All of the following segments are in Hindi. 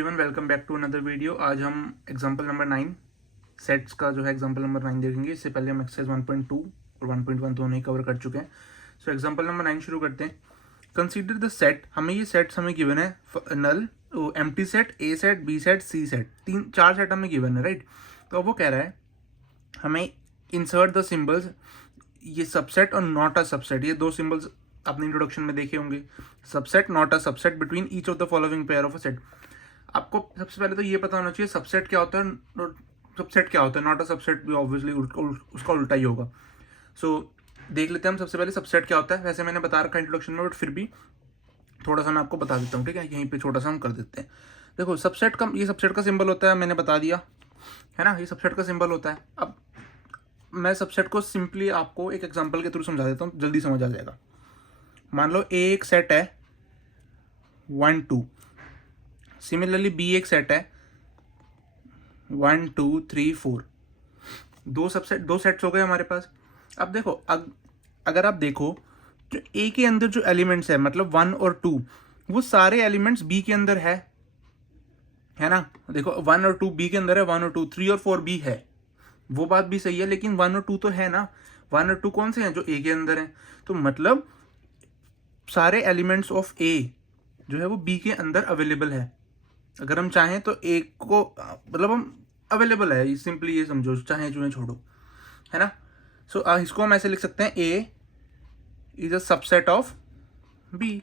Everyone, welcome back to another video. आज हम एग्जांपल नंबर 9 सेट्स का जो है एग्जांपल नंबर 9 देखेंगे। इससे पहले हम एक्सरसाइज 1.2 और 1.1 दोनों ही कवर कर चुके हैं। सो एग्जांपल नंबर 9 शुरू करते हैं। Consider the set. हमें ये सेट्स हमें गिवन है, नल, empty set, A set, B set, C set, चार सेट हमें गिवन है, राइट। तो अब वो कह रहा है हमें इंसर्ट द सिंबल्स, ये सबसेट और नॉट अ सबसेट, ये दो सिंबल्स आपने इंट्रोडक्शन में देखे होंगे। Subset, not a subset, between each of the following pair of a set. आपको सबसे पहले तो ये पता होना चाहिए सबसेट क्या होता है, सबसेट क्या होता है। नॉट अ सबसेट भी ऑब्वियसली उसका उल्टा ही होगा। सो देख लेते हैं हम सबसे पहले सबसेट क्या होता है। वैसे मैंने बता रखा है इंट्रोडक्शन में, बट फिर भी थोड़ा सा मैं आपको बता देता हूँ, ठीक है। यहीं पे छोटा सा हम कर देते हैं। देखो सबसेट का, ये सबसेट का सिंबल होता है, मैंने बता दिया है ना, ये सबसेट का सिंबल होता है। अब मैं सबसेट को सिंपली आपको एक एग्जांपल के थ्रू समझा देता हूँ, जल्दी समझ आ जाएगा। मान लो ए एक सेट है 1 2, सिमिलरली बी एक सेट है 1 2 3 4। दो सेट्स हो गए हमारे पास। अब देखो अगर आप देखो जो ए के अंदर जो एलिमेंट्स है, मतलब 1 और 2, वो सारे एलिमेंट्स बी के अंदर है ना। देखो 1 और 2 बी के अंदर है, 1 और 2, 3 और 4 बी है, वो बात भी सही है। लेकिन 1 और 2 तो है ना, 1 और 2 कौन से हैं, जो ए के अंदर हैं। तो मतलब सारे एलिमेंट्स ऑफ ए जो है वो बी के अंदर अवेलेबल है। अगर हम चाहें तो ए को, मतलब हम अवेलेबल है, सिंपली ये समझो, चाहे चुने छोड़ो, है ना। सो इसको हम ऐसे लिख सकते हैं, A is a subset of B.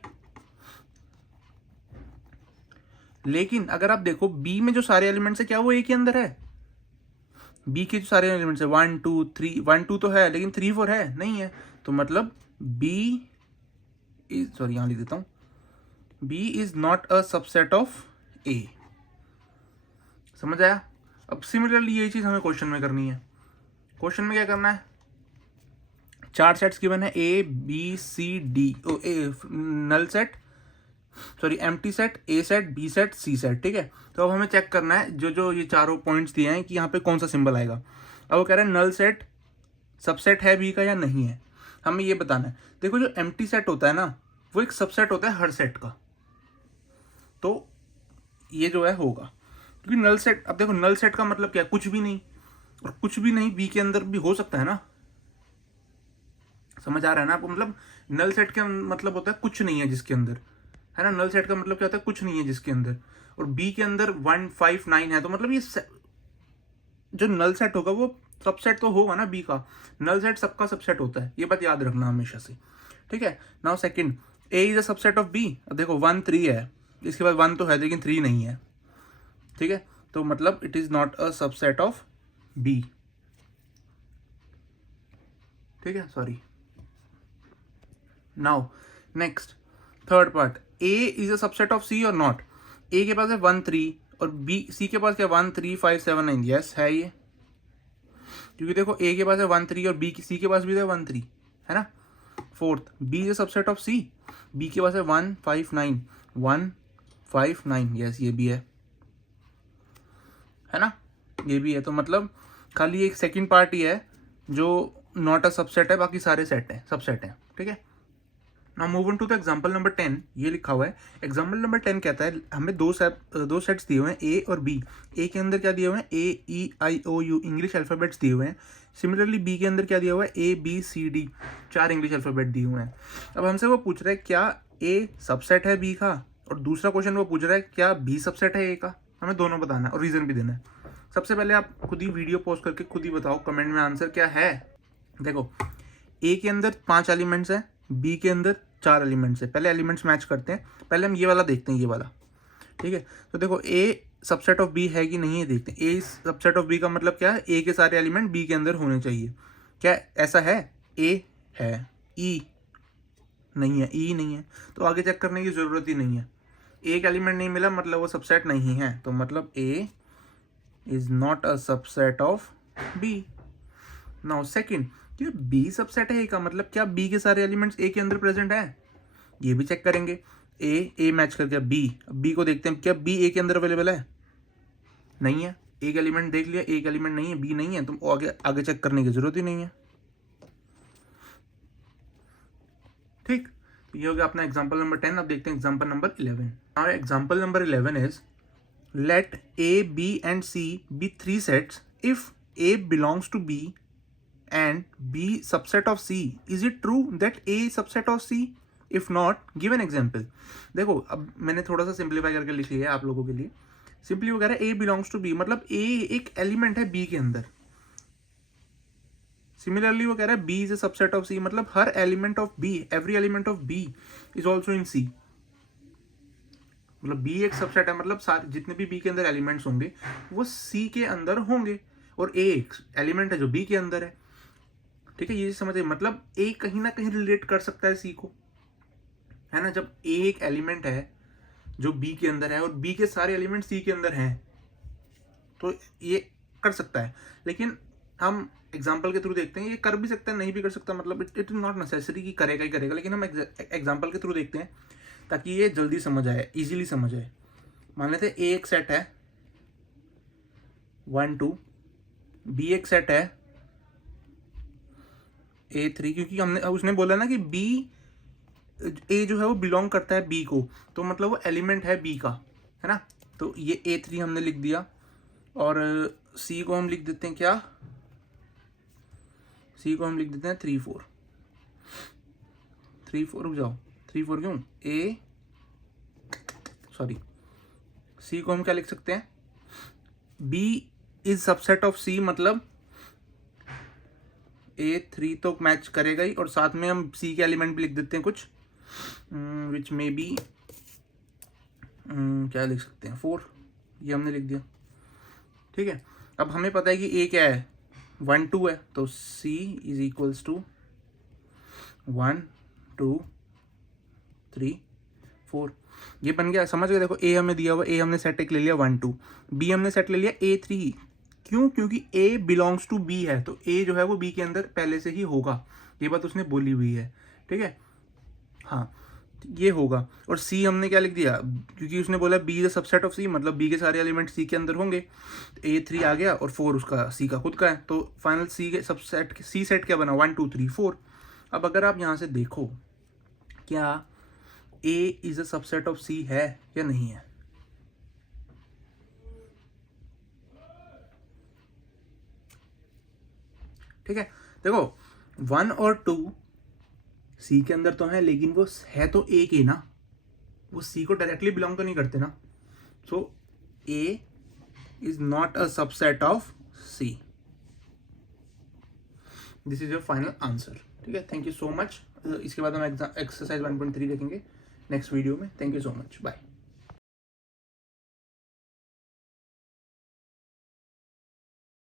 लेकिन अगर आप देखो बी में जो सारे एलिमेंट्स है, क्या वो ए के अंदर है? बी के जो सारे एलिमेंट्स है 1 2 3, 1 2 तो है, लेकिन 3 4 है नहीं है। तो मतलब बी इज, सॉरी यहां लिख देता हूं, B is not a subset of A. समझ आया? अब सिमिलरली ये चीज हमें क्वेश्चन में करनी है। क्वेश्चन में क्या करना है, चार सेट्स गिवन है, A B C D, null set, sorry empty set, A set, B set, C set, ठीक है। तो अब हमें चेक करना है जो जो ये चारों पॉइंट्स दिए हैं कि यहाँ पे कौन सा सिंबल आएगा। अब वो कह रहे हैं नल सेट सबसेट है बी का या नहीं है, हमें ये बताना है। देखो जो एम्प्टी सेट होता है ना, वो एक सबसेट होता है हर सेट का, तो ये जो है होगा। क्योंकि नल सेट, अब देखो नल सेट का मतलब क्या है, कुछ भी नहीं, और कुछ भी नहीं बी के अंदर भी हो सकता है ना। समझ आ रहा है ना आपको? मतलब नल सेट का मतलब होता है कुछ नहीं है जिसके अंदर, है ना। नल सेट का मतलब क्या होता है, कुछ नहीं है जिसके अंदर। और बी के अंदर 1 5 9 है, तो मतलब ये जो नल सेट होगा वो सबसेट तो होगा ना बी का। नल सेट सबका सबसेट होता है, ये बात याद रखना हमेशा से, ठीक है। Now second, A is a subset of B. देखो 1 3 है, इसके बाद 1 तो है लेकिन 3 नहीं है, ठीक है। तो मतलब it is not a subset of B, ठीक है, sorry. Now next, third part, A is a subset of C और नॉट। ए के पास है 1 3 और बी, सी के पास क्या 1 3 5 7 9, यस है ये, क्योंकि देखो ए के पास है 1 3 और बी सी के पास भी है 1 3, है ना। Fourth, B is a subset of C. B के पास है 1 5 9, 1 5 9, यस ये भी है ना, ये भी है। तो मतलब खाली एक सेकंड पार्ट ही है जो नॉट अ सबसेट है, बाकी सारे सेट हैं, सबसेट हैं, ठीक है। Now move on to the example number 10। ये लिखा हुआ है एग्जांपल नंबर 10 कहता है हमें दो सेट्स दिए हुए हैं, ए और बी। ए के अंदर क्या दिए हुए हैं, ए ई आई ओ यू, इंग्लिश अल्फाबेट्स दिए हुए हैं। सिमिलरली बी के अंदर क्या दिया हुआ है, ए बी सी डी, चार इंग्लिश अल्फाबेट दिए हुए हैं। अब हमसे वो पूछ रहा है क्या ए सबसेट है बी का, और दूसरा क्वेश्चन वो पूछ रहा है क्या बी सबसेट है ए का। हमें दोनों बताना है और रीजन भी देना है। सबसे पहले आप खुद ही वीडियो पॉज करके खुद ही बताओ कमेंट में आंसर क्या है। देखो ए के अंदर 5 एलिमेंट्स है, बी के अंदर 4 एलिमेंट्स है। पहले एलिमेंट्स मैच करते हैं, पहले हम ये वाला देखते हैं, ये वाला, ठीक है। तो देखो ए सबसेट ऑफ बी है कि नहीं है देखते हैं। ए सबसेट ऑफ बी का मतलब क्या है, ए के सारे एलिमेंट बी के अंदर होने चाहिए। क्या ऐसा है? ए है, ई नहीं है, ई नहीं है, तो आगे चेक करने की जरूरत ही नहीं है। एक एलिमेंट नहीं मिला मतलब वो सबसेट नहीं है, तो मतलब A is not a subset of B. Now second, क्या बी सबसेट है ए का, मतलब क्या बी के सारे एलिमेंट्स ए के अंदर प्रेजेंट है, ये भी चेक करेंगे। ए मैच कर गया बी को देखते हैं, क्या बी ए के अंदर अवेलेबल है, नहीं है। एक एलिमेंट देख लिया, एक एलिमेंट नहीं है, बी नहीं है, तो आगे आगे चेक करने की जरूरत ही नहीं है, ठीक। ये हो गया अपना एग्जांपल नंबर 10। अब देखते हैं example number 11। Now example number 11 is, let A, B and C be three sets. If A belongs to B and B subset of C, is it true that A is subset of C? If not, give an example. देखो अब मैंने थोड़ा सा सिंप्लीफाई करके लिख लिया है आप लोगों के लिए. सिंपली वो कह रहा है A belongs to B, मतलब A एक एलिमेंट है B के अंदर. सिमिलरली वो कह रहा है B is a subset of C, मतलब हर element of B, every element of B is also in C. मतलब B एक सबसेट है, मतलब सारे जितने भी B के अंदर एलिमेंट्स होंगे वो C के अंदर होंगे, और A एक एलिमेंट है जो B के अंदर है. ठीक है, ये समझिए, मतलब A कहीं ना कहीं रिलेट कर सकता है C को, है ना. जब A एक एलिमेंट है जो B के अंदर है और B के सारे एलिमेंट C के अंदर हैं, तो ये कर सकता है. लेकिन हम एग्जाम्पल के थ्रू देखते हैं, ये कर भी सकता है, नहीं भी कर सकता, मतलब इट इज नॉट नेसेसरी कि करेगा ही करेगा. लेकिन हम एग्जाम्पल के थ्रू देखते हैं ताकि ये जल्दी समझ आए, इजीली समझ आए. मान लेते हैं A एक सेट है 1 2, B एक सेट है A3, क्योंकि हमने उसने बोला ना कि B A जो है वो बिलोंग करता है B को, तो मतलब वो एलिमेंट है B का, है ना. तो ये A3 हमने लिख दिया, और C को हम लिख देते हैं क्या, C को हम लिख देते हैं 3 4. 3 4 रुक जाओ, 3 4 क्यों, C को हम क्या लिख सकते हैं, B is subset of C, मतलब A3 तो मैच करेगा ही, और साथ में हम C के एलिमेंट भी लिख देते हैं कुछ, विच मे बी क्या लिख सकते हैं 4, ये हमने लिख दिया. ठीक है, अब हमें पता है कि A क्या है, 1 2 है, तो C इज इक्वल्स टू 1 2 3 4. ये बन गया, समझ गए. देखो A हमें दिया हुआ, A हमने सेट एक ले लिया 1 2, B हमने सेट ले लिया A3. क्यों, क्योंकि A बिलोंग्स टू B है, तो A जो है वो B के अंदर पहले से ही होगा, ये बात उसने बोली हुई है. ठीक है, हाँ ये होगा. और C हमने क्या लिख दिया, क्योंकि उसने बोला B is a subset of C, मतलब B के सारे एलिमेंट C के अंदर होंगे. A3 आ गया और 4 उसका C का खुद का है, तो फाइनल C के सबसेट C सेट क्या बना 1 2 3 4. अब अगर आप यहाँ से देखो, क्या A is a subset of C है या नहीं है. ठीक है, देखो 1 और 2 C के अंदर तो है, लेकिन वो है तो A के ना, वो C को डायरेक्टली बिलोंग तो नहीं करते ना. सो A is not a subset of C. This is your final answer. ठीक है, थैंक यू सो मच. इसके बाद हम एक्सरसाइज 1.3 देखेंगे नेक्स्ट वीडियो में. Thank you so much, bye.